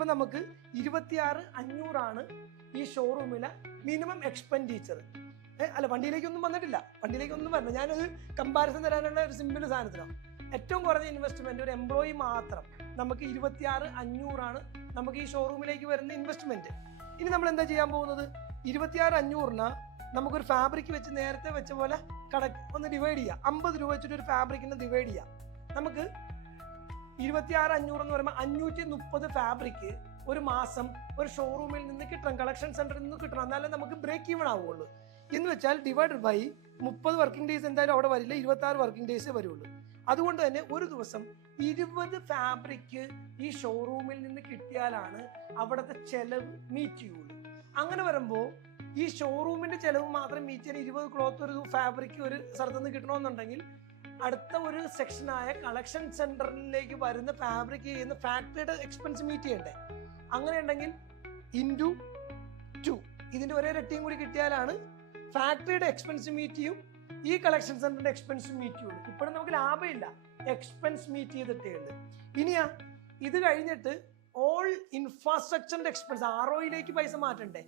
ഇപ്പൊ നമുക്ക് 26,500 ഈ ഷോറൂമിലെ മിനിമം എക്സ്പെൻഡിച്ചർ. അല്ല, വണ്ടിയിലേക്കൊന്നും വന്നിട്ടില്ല, വണ്ടിയിലേക്കൊന്നും വരണം. ഞാനൊരു കമ്പാരിസൺ തരാനുള്ള ഒരു സിമ്പിൾ സാധനത്തിനാണ്. ഏറ്റവും കുറഞ്ഞ ഇൻവെസ്റ്റ്മെന്റ് ഒരു എംപ്ലോയി മാത്രം നമുക്ക് 26,500 നമുക്ക് ഈ ഷോറൂമിലേക്ക് വരുന്ന ഇൻവെസ്റ്റ്മെന്റ്. ഇനി നമ്മൾ എന്താ ചെയ്യാൻ പോകുന്നത്? 26,500 നമുക്കൊരു ഫാബ്രിക് വെച്ച് നേരത്തെ വെച്ച പോലെ ഒന്ന് ഡിവൈഡ് ചെയ്യാം. 50 രൂപ വെച്ചിട്ട് ഒരു ഫാബ്രിക്കിനെ ഡിവൈഡ് ചെയ്യാം. നമുക്ക് 26,500 എന്ന് പറയുമ്പോൾ 530 ഫാബ്രിക് ഒരു മാസം ഒരു ഷോറൂമിൽ നിന്ന് കിട്ടണം, കളക്ഷൻ സെന്ററിൽ നിന്ന് കിട്ടണം. എന്നാലേ നമുക്ക് ബ്രേക്ക് ഈവൺ ആവുള്ളൂ. എന്ന് വെച്ചാൽ ഡിവൈഡഡ് ബൈ 30 വർക്കിംഗ് ഡേയ്സ് എന്തായാലും അവിടെ വരില്ല, 26 വർക്കിംഗ് ഡേയ്സേ വരുള്ളൂ. അതുകൊണ്ട് തന്നെ ഒരു ദിവസം 20 ഫാബ്രിക് ഈ ഷോറൂമിൽ നിന്ന് കിട്ടിയാലാണ് അവിടുത്തെ ചെലവ് മീറ്റ് ചെയ്യുള്ളൂ. അങ്ങനെ വരുമ്പോൾ ഈ ഷോറൂമിന്റെ ചെലവ് മാത്രം മീറ്റ് ചെയ്യാൻ 20 ക്ലോത്ത് ഒരു ഫാബ്രിക് ഒരു സ്ഥലത്ത് നിന്ന് കിട്ടണമെന്നുണ്ടെങ്കിൽ അടുത്ത ഒരു സെക്ഷനായ കളക്ഷൻ സെന്ററിലേക്ക് വരുന്ന ഫാബ്രിക് ചെയ്യുന്ന ഫാക്ടറിയുടെ എക്സ്പെൻസ് മീറ്റ് ചെയ്യണ്ടേ? അങ്ങനെ ഉണ്ടെങ്കിൽ ഇൻറ്റു 2 ഇതിന്റെ ഒരേ ഇരട്ടിയും കൂടി കിട്ടിയാലാണ് ഫാക്ടറിയുടെ എക്സ്പെൻസ് മീറ്റ് ചെയ്യും, ഈ കളക്ഷൻ സെന്ററിന്റെ എക്സ്പെൻസ് മീറ്റ് ചെയ്യുള്ളൂ. ഇപ്പോഴും നമുക്ക് ലാഭമില്ല, എക്സ്പെൻസ് മീറ്റ് ചെയ്തിട്ടേ ഉള്ളൂ. ഇനിയാ ഇത് കഴിഞ്ഞിട്ട് ഓൾ ഇൻഫ്രാസ്ട്രക്ചറിന്റെ എക്സ്പെൻസ് ROയിലേക്ക് പൈസ മാറ്റണ്ടേ?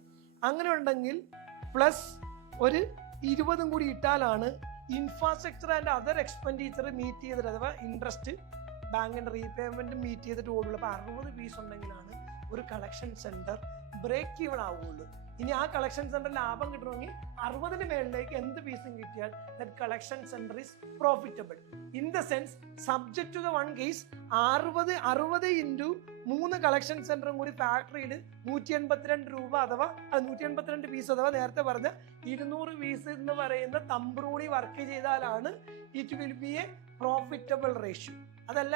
അങ്ങനെ ഉണ്ടെങ്കിൽ പ്ലസ് ഒരു 20 കൂടി ഇട്ടാലാണ് infrastructure and other expenditure meet ചെയ്തിട്ട്, അഥവാ ഇൻട്രസ്റ്റ് ബാങ്കിന്റെ റീപേയ്മെന്റ് മീറ്റ് ചെയ്തിട്ട് ഓടുള്ളൂ. അപ്പോൾ 60 പീസ് ഉണ്ടെങ്കിലാണ് ഒരു കളക്ഷൻ സെന്റർ ബ്രേക്ക് ഈവൺ ആവുള്ളൂ. ഇനി ആ കളക്ഷൻ സെന്റർ ലാഭം കിട്ടണമെങ്കിൽ 60 മേളിലേക്ക് എന്ത് പീസും കിട്ടിയാൽ that collection centre is profitable. In the sense subject to the one case 60 into 3 collection സെന്ററും കൂടി ഫാക്ടറിയിൽ 182 രൂപ അഥവാ 182 പീസ് അഥവാ നേരത്തെ പറഞ്ഞ 200 പീസ് എന്ന് പറയുന്ന തമ്പ്രൂണി വർക്ക് ചെയ്താലാണ് it will be A profitable ratio. അതല്ല